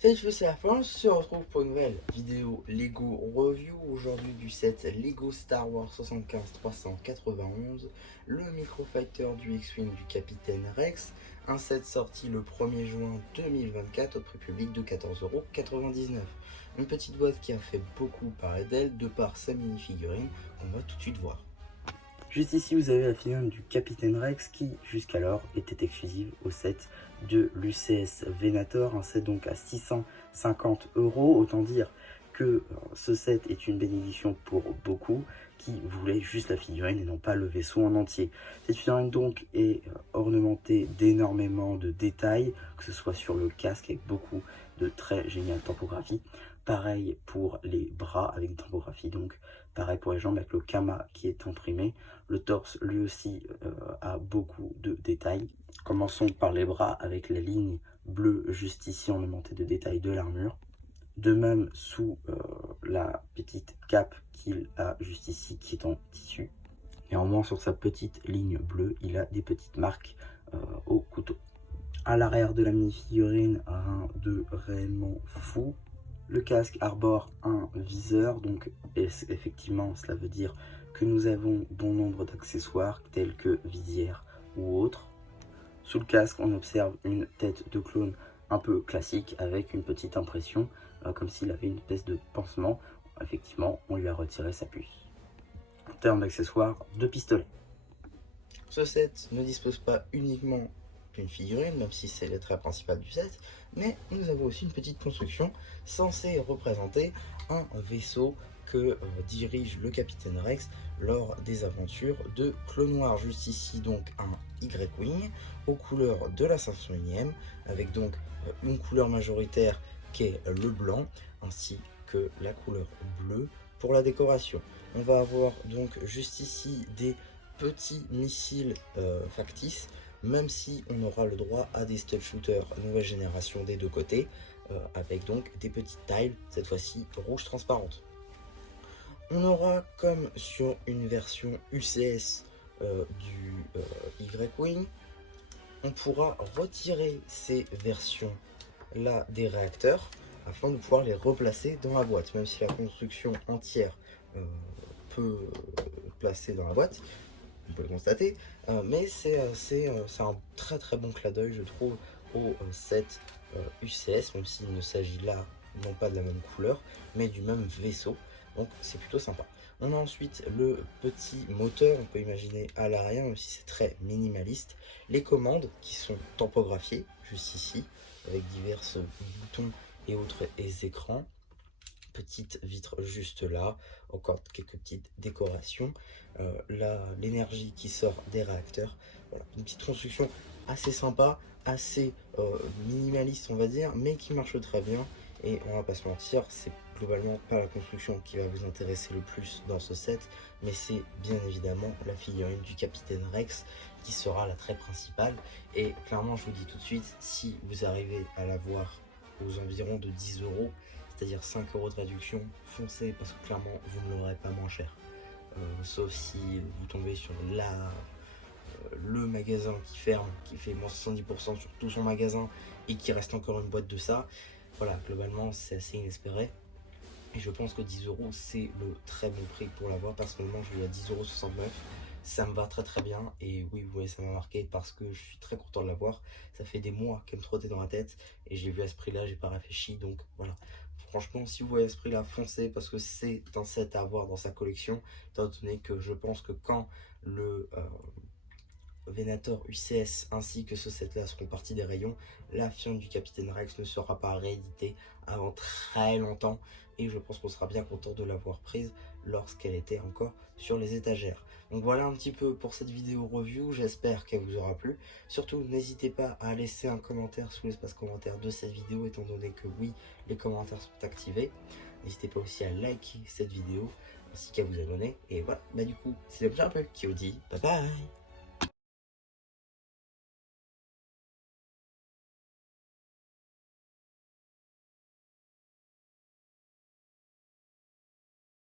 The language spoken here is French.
Salut, c'est la fin, on se retrouve pour une nouvelle vidéo Lego Review. Aujourd'hui du set Lego Star Wars 75-391, le Microfighter du X-Wing du Capitaine Rex, un set sorti le 1er juin 2024 au prix public de 14,99 €. Une petite boîte qui a fait beaucoup parler d'elle de par sa mini-figurine qu'on va tout de suite voir. Juste ici, vous avez la figurine du Capitaine Rex qui, jusqu'alors, était exclusive au set de l'UCS Venator, un set donc à 650 €. Autant dire que ce set est une bénédiction pour beaucoup qui voulaient juste la figurine et non pas le vaisseau en entier. Cette figurine donc est ornementée d'énormément de détails, que ce soit sur le casque avec beaucoup de très géniales typographies. Pareil pour les bras avec des typographies, donc pareil pour les jambes avec le Kama qui est imprimé. Le torse lui aussi a beaucoup de détails. Commençons par les bras avec la ligne bleue juste ici ornementée de détails de l'armure. De même sous la petite cape qu'il a juste ici qui est en tissu. Néanmoins sur sa petite ligne bleue il a des petites marques au couteau. À l'arrière de la mini-figurine, rien de réellement fou. Le casque arbore un viseur, donc effectivement cela veut dire que nous avons bon nombre d'accessoires tels que visière ou autre. Sous le casque on observe une tête de clone un peu classique avec une petite impression comme s'il avait une espèce de pansement. Effectivement on lui a retiré sa puce. En termes d'accessoires, deux pistolets. Ce set ne dispose pas uniquement d'une figurine, même si c'est l'attrait principal du set, mais nous avons aussi une petite construction censée représenter un vaisseau que dirige le Capitaine Rex lors des aventures de Clone Wars. Juste ici donc un Y-Wing aux couleurs de la 501e, avec donc une couleur majoritaire qui est le blanc, ainsi que la couleur bleue pour la décoration. On va avoir donc juste ici des petits missiles factices, même si on aura le droit à des stealth shooters nouvelle génération des deux côtés, avec donc des petites tiles, cette fois-ci rouge transparente. On aura, comme sur une version UCS du Y-Wing, on pourra retirer ces versions là des réacteurs afin de pouvoir les replacer dans la boîte, même si la construction entière peut placer dans la boîte, on peut le constater, mais c'est un très très bon clin d'œil je trouve au set UCS, même s'il ne s'agit là non pas de la même couleur mais du même vaisseau, donc c'est plutôt sympa. On a ensuite le petit moteur, on peut imaginer à l'arrière, même si c'est très minimaliste, les commandes qui sont tampographiées juste ici avec divers boutons et autres écrans, petite vitre juste là, encore quelques petites décorations, l'énergie qui sort des réacteurs. Voilà, une petite construction assez sympa, assez minimaliste on va dire, mais qui marche très bien. Et on va pas se mentir, c'est globalement pas la construction qui va vous intéresser le plus dans ce set, mais c'est bien évidemment la figurine du Capitaine Rex qui sera la très principale. Et clairement je vous dis tout de suite, si vous arrivez à l'avoir aux environs de 10 €, c'est-à-dire 5 € de réduction, foncez parce que clairement vous ne l'aurez pas moins cher. Sauf si vous tombez sur le magasin qui ferme, qui fait moins 70% sur tout son magasin et qui reste encore une boîte de ça. Voilà, globalement c'est assez inespéré. Et je pense que 10 € c'est le très bon prix pour l'avoir. Personnellement je l'ai à 10,69 €. Ça me va très très bien, et oui vous voyez ça m'a marqué parce que je suis très content de l'avoir. Ça fait des mois qu'elle me trottait dans la tête et j'ai vu à ce prix là, j'ai pas réfléchi, donc voilà. Franchement si vous voyez à ce prix là, foncez parce que c'est un set à avoir dans sa collection, étant donné que je pense que quand le Venator UCS ainsi que ce set là seront partis des rayons, la figurine du Capitaine Rex ne sera pas rééditée avant très longtemps, et je pense qu'on sera bien content de l'avoir prise lorsqu'elle était encore sur les étagères. Donc voilà un petit peu pour cette vidéo review, j'espère qu'elle vous aura plu. Surtout n'hésitez pas à laisser un commentaire sous l'espace commentaire de cette vidéo, étant donné que oui, les commentaires sont activés. N'hésitez pas aussi à liker cette vidéo ainsi qu'à vous abonner. Et voilà, bah du coup c'est le petit un peu qui vous dit bye bye.